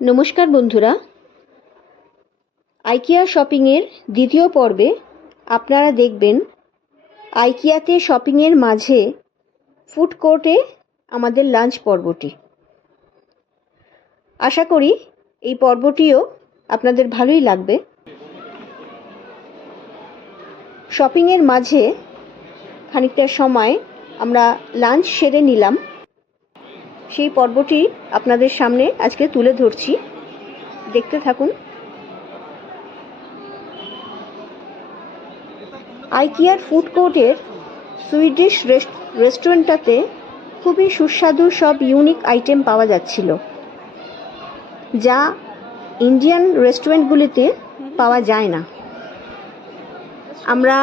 নমস্কার বন্ধুরা, আইকিয়া শপিংয়ের দ্বিতীয় পর্বে আপনারা দেখবেন আইকিয়াতে শপিংয়ের মাঝে ফুড কোর্টে আমাদের লাঞ্চ পর্বটি। আশা করি এই পর্বটিও আপনাদের ভালোই লাগবে। শপিংয়ের মাঝে খানিকটা সময় আমরা লাঞ্চ সেরে নিলাম, সেই পর্বটি আপনাদের সামনে আজকে তুলে ধরছি, দেখতে থাকুন। আইকিয়ার ফুড কোর্টের সুইডিশ রেস্টুরেন্টটাতে খুবই সুস্বাদু সব ইউনিক আইটেম পাওয়া যাচ্ছিল, যা ইন্ডিয়ান রেস্টুরেন্টগুলিতে পাওয়া যায় না। আমরা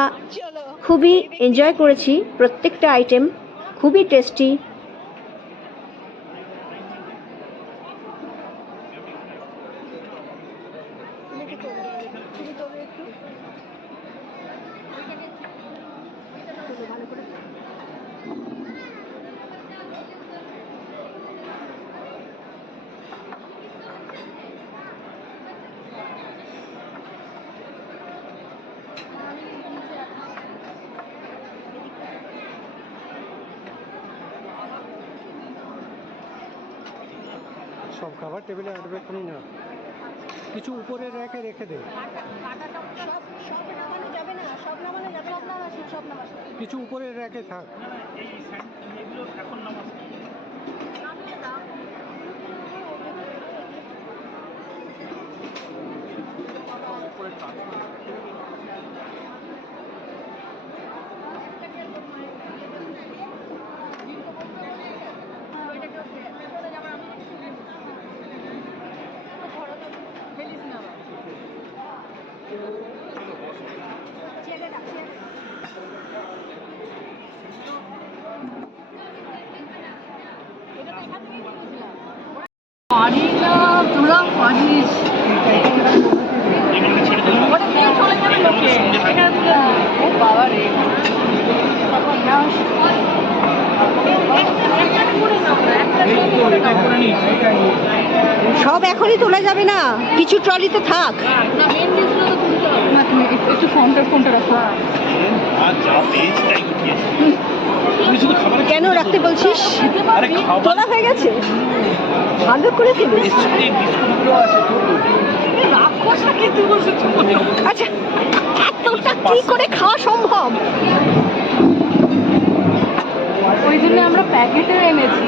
খুবই এনজয় করেছি, প্রত্যেকটা আইটেম খুবই টেস্টি। সব খাবার টেবিলে আটবে এখনই না, কিছু উপরে রেখে দে। কিছু উপরে রেখে থাক। সব এখনই তোলা যাবে না, কিছু ট্রলিতে থাক। একটু ফোনটা রাখো। কেন রাখতে বলছিস? তোলা হয়ে গেছে, ভালো করে দিবি। আচ্ছা, এতটা কি করে খাওয়া সম্ভব? ওই জন্য আমরা প্যাকেটে এনেছি,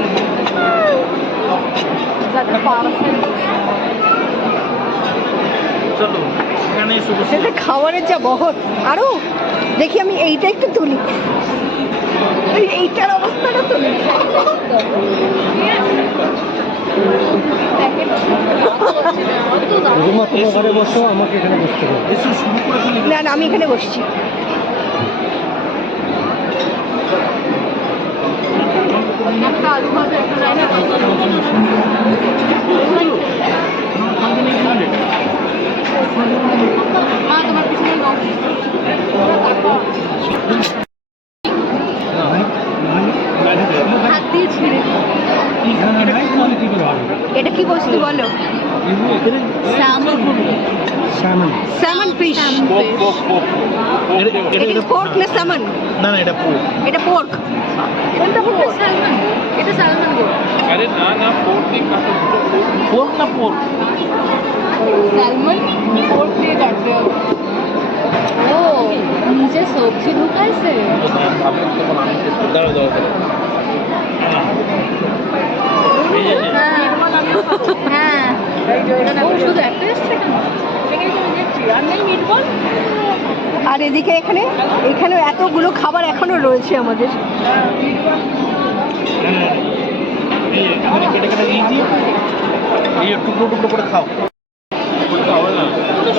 যাতে পার্সেল। সেটা খাবারের যা বহর। আরো দেখি, আমি এইটা একটু তুলি, এইটার অবস্থাটা তুলি। আমাকে এখানে বসতে হবে। না না, আমি এখানে বসছি। একটা আলু ভাজা একটা যায় না। মা তোমার পিছনে হাত দিয়ে ছিঁড়ে। এটা কি বস্তু বলো? Salmon fish. এটা কি পোর্ক না স্যামন? না না, এটা পোর্ক। এটা পোর্ক। কোনটা বলতে? স্যালমন। এটা স্যালমন গো। আরে না না, পোর্ক দিয়ে কাটো। পোর্ক না পোর্ক? স্যালমন পোর্ক দিয়ে কাটতে হবে। ও নিচে সবজি ঢুকাইছে। ভালো তখন আমি শেষ করে দাঁড়াও। হ্যাঁ, ও শুধু একটা এসছে কেন? আর এদিকে এখানেও এতগুলো খাবার এখনো রয়েছে আমাদের। কেটে কেটে দিয়েছি, এই টুকরো টুকরো করে খাও।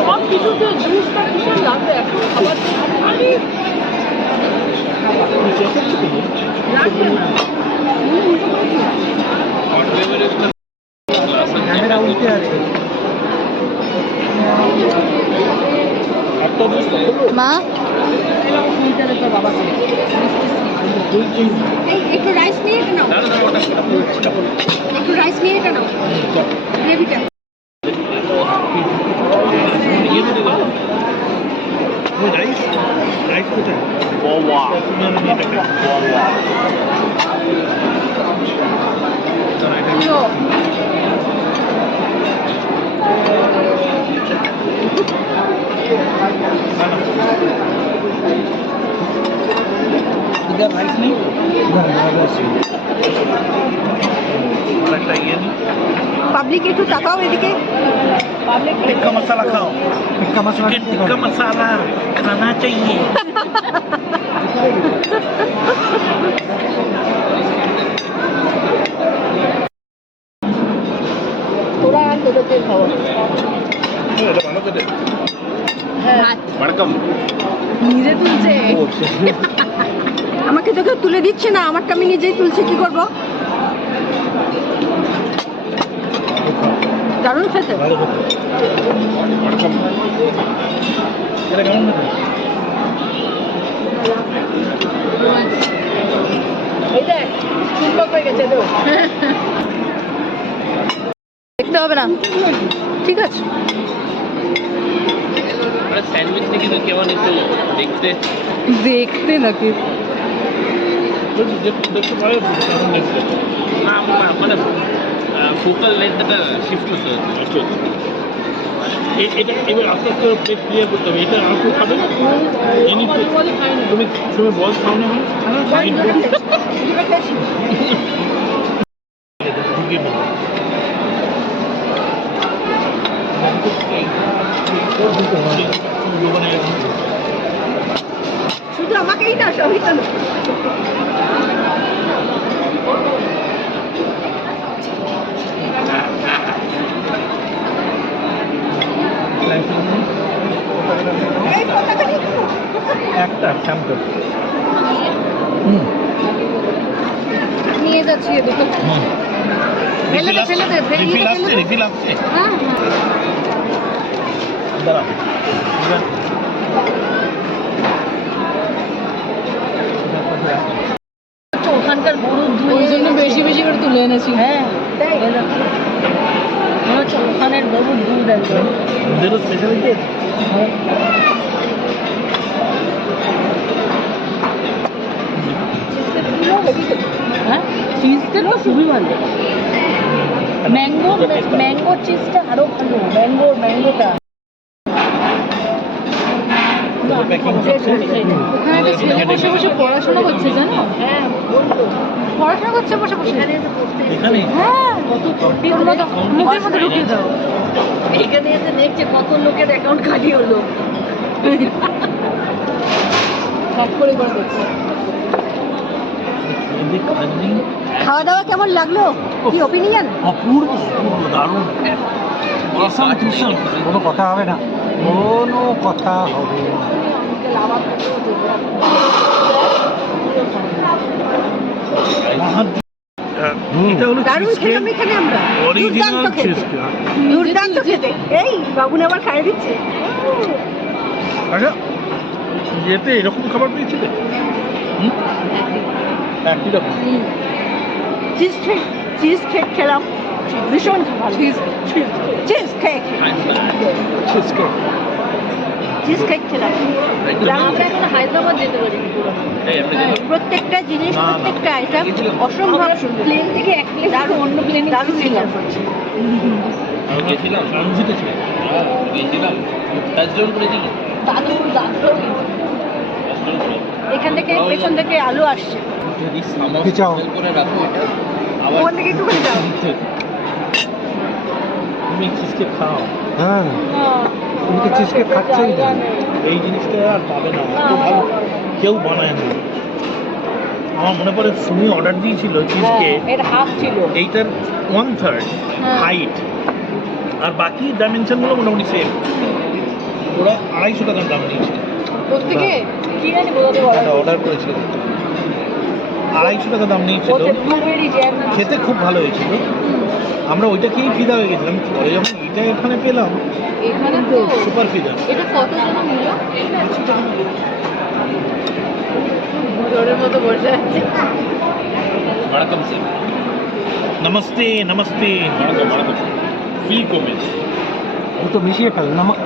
সব কিছুতে জুসটা কিসের লাগবে এখন খাবার? লাগবে না। উঠে আছে। মা তোর বাবা একটু রাইস নিয়ে এটা নাও, একটু রাইস নিয়ে এটা নাও, গ্রেভিটা। ওয়া তুমি আমি এটাকে ওয়া इधर राइस नहीं পাবলিক একটু তাকাও এদিকে। टिक्का मसाला खाओ টিক্কা মশলা चिकन टिक्का मसाला खाना चाहिए তোরা আর তোদের খাওয়া। এটা ভালো করে হ্যাঁ வணக்கம் নিজে তুলছে আমাকে তো কেউ তুলে দিচ্ছে না, আমারটা আমি নিজেই তুলছি, কি করব? দারুণ খেতে। ভালো করে வணக்கம் এটা কেমন লাগে এই দেখ চুম্বক হয়ে গেছে তো। দেখতে হবে না, ঠিক আছে। আরে স্যান্ডউইচটা কিন্তু কেমন একটু দেখতে দেখতে নাকি দেখতে পারে কেমন দেখতে না মানে ফোকাল লেন্থটা শিফট হচ্ছে নষ্ট হচ্ছে এটা এবার আস্তে আস্তে প্লেট ক্লিয়ার করতে হবে এটা আর কেউ খাবে না তুমি তুমি বল খাও না শুধু আমাকেই না, সবই তো না। এই পতাকা নিয়ে একটা স্যাম্পল নিয়ে যাচ্ছি এ দুটো ফেলে দে ফেলে দে রিফিল আসছে রিফিল আসছে হ্যাঁ দাঁড়াও ওখানকার গরুর দুধ ওই জন্য বেশি বেশি করে তুলে এনেছি। হ্যাঁ মনে হচ্ছে ওখানের গরুর দুধ একদম দুধেরও স্পেশালিটি হ্যাঁ চিজটা তো খুবই ভালো। ম্যাঙ্গো চিজটা আরো ভালো। ম্যাঙ্গোটা ওখানে একটা ছেলে বসে বসে পড়াশোনা করছে জানো। হ্যাঁ পড়াশোনা করছে বসে বসে এখানে হ্যাঁ ওর মতো মুখের মধ্যে ঢুকিয়ে দাও। এখানে এসে দেখছে কত লোকের অ্যাকাউন্ট খালি হলো। হ্যাক করে করে করছে। খাওয়া দাওয়া কেমন লাগলো, কি অপিনিয়ন? অপূর্ব অপূর্ব দারুণ অসাম তুষার কোনো কথা হবে না, কোনো কথা হবে না। এটা হলো দারুণ খেলাম এখানে আমরা, অরিজিনাল দুর্দান্ত খেতে, চিজ কেক দুর্দান্ত খেতে। এই বাবুন আবার খাইয়ে দিচ্ছে। আচ্ছা যেতে এরকম খাবার পেয়েছিলে একই রকম চিজ কেক খেলাম, ভীষণ ভালো। চিজ কেক খেলাম। আমরা এখন হায়দ্রাবাদ যেতে পারি প্রত্যেকটা জিনিস, প্রত্যেকটা আইটেম অসম্ভব সুন্দর। প্লেন থেকে এক প্লেন দারুণ, অন্য প্লেনে দারুণ ছিলাম। গেছিলাম ট্রানজিটে ছিলাম গেছিলাম দার্জিলিং করে দিই এখান থেকে পেছন থেকে আলো আসছে, যদি সামার কি চাও? করে রাখো এটা ওখান থেকে একটু করে যাও। তুমি চিজকে খাও হ্যাঁ, তুমি তো চিজ কেক খাচ্ছই না। এই জিনিসটা আর পাবে না, এত ভালো কেউ বানায় না। আমার মনে পড়ে সুমি অর্ডার দিয়েছিল চিজকে, এর হাফ ছিল। এইটার 1/3 হাইট আর বাকি ডাইমেনশনগুলো মোটামুটি সেম। ওরা 250 টাকার দাম নিয়েছিল, প্রত্যেকে কি জানি বোঝাতে একটা অর্ডার করেছিল 250 টাকা দাম নিয়েছিল। ব্লুবেরি জ্যাম খেতে খুব ভালো হয়েছিল, আমরা ওইটা খেয়েই ফিদা হয়ে গেছিলাম। পরে যখন এটা এখানে পেলাম এখানে তো সুপার ফিদা। এটা কত জন মূল্য? ভোরের মতো বসে আছে। वणकम सर, नमस्ते नमस्ते, वणकम वणकम, फी को में ও তো মিশিয়ে ফেল, নামক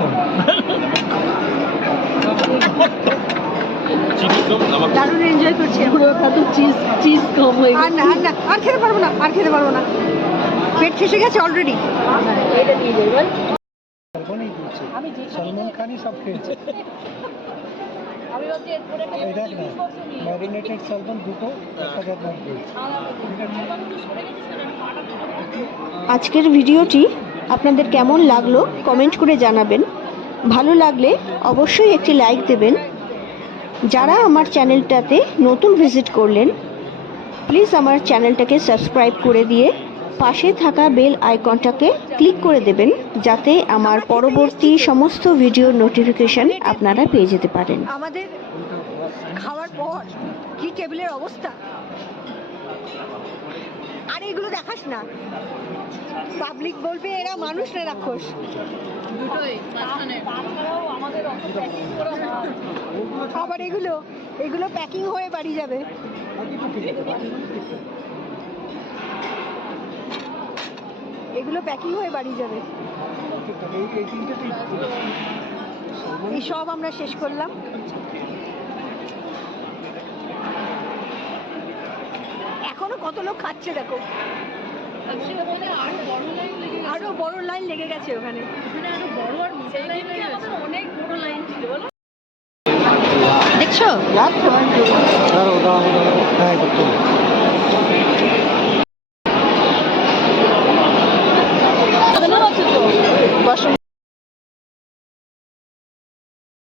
চিনি কম নামক দারুণ এনজয় করছি তো চিজ কম হয়ে আর না আর না আর খেতে পারবো না আর খেতে পারবো না পেট ঠেসে গেছে অলরেডি এটা নিয়ে যাই বল সলমনই দিয়েছে সলমন খানই সব খেয়েছে আমি ভাবছি এরপরে একটা এই দেখ না ম্যারিনেটেড সলমন দুটো 1090 আজকের ভিডিওটি আপনাদের কেমন লাগলো কমেন্ট করে জানাবেন ভালো লাগলে অবশ্যই একটি লাইক দেবেন যারা আমার চ্যানেলটাতে নতুন ভিজিট করলেন প্লিজ আমার চ্যানেলটাকে সাবস্ক্রাইব করে দিয়ে পাশে থাকা বেল আইকনটাকে ক্লিক করে দেবেন যাতে আমার পরবর্তী সমস্ত ভিডিওর নোটিফিকেশন আপনারা পেয়ে যেতে পারেন আমাদের খাওয়ার পর কি টেবিলের অবস্থা আর এগুলো দেখাস না পাবলিক বলবে এরা মানুষ না রাক্ষস দুটোই মাঝখানে তাছাড়াও আমাদের অত প্যাকিং করা হয় আবার এগুলো এগুলো প্যাকিং হয়ে বাড়ি যাবে এগুলো প্যাকিং হয়ে বাড়ি যাবে এই সব আমরা শেষ করলাম এখনো কত লোক খাচ্ছে দেখো আরো বড় লাইন লেগে গেছে ওখানে আরো বড় আর মোটা লাইন অনেক বড় লাইন ছিল বলো দেখছো দাঁড়াও হ্যাঁ করতে